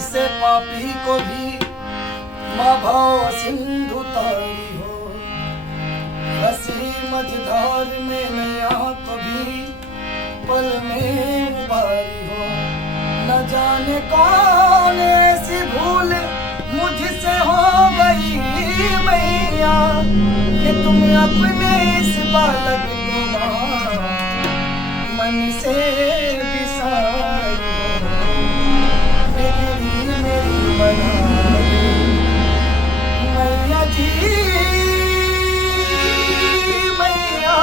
जिसे पापी को भी माँ भाव सिंधु तारी हो, हसी मझधार में नैया कभी पल में उबारी हो। न जाने कौन ऐसी भूल मुझसे हो गई मैया कि तुम अपने इस बालक को मन से बिसारी हो। बिगड़ी मेरी बना मैया जी, मैया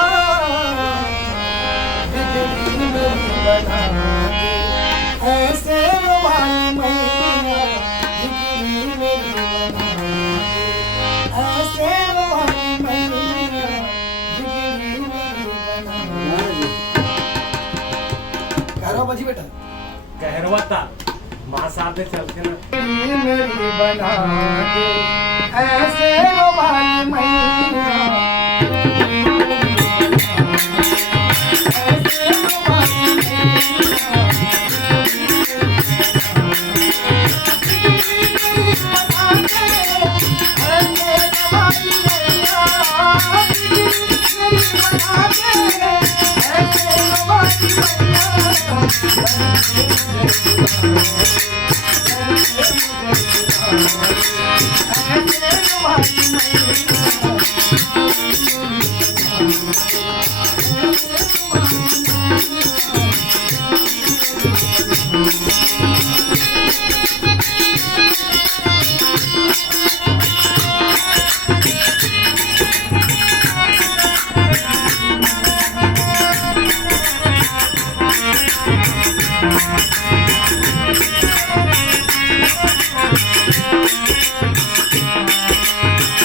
बिगड़ी मेरी बना ऐसे रुमाल मैया, बिगड़ी मेरी बना ऐसे रुमाल मैया, बिगड़ी मेरी बना। कहरवा बजी बेटा, कहरवा था महासाब चल के ना मेरी बना दे ऐसे रुमाल मैया, ऐसे रुमाल मैया,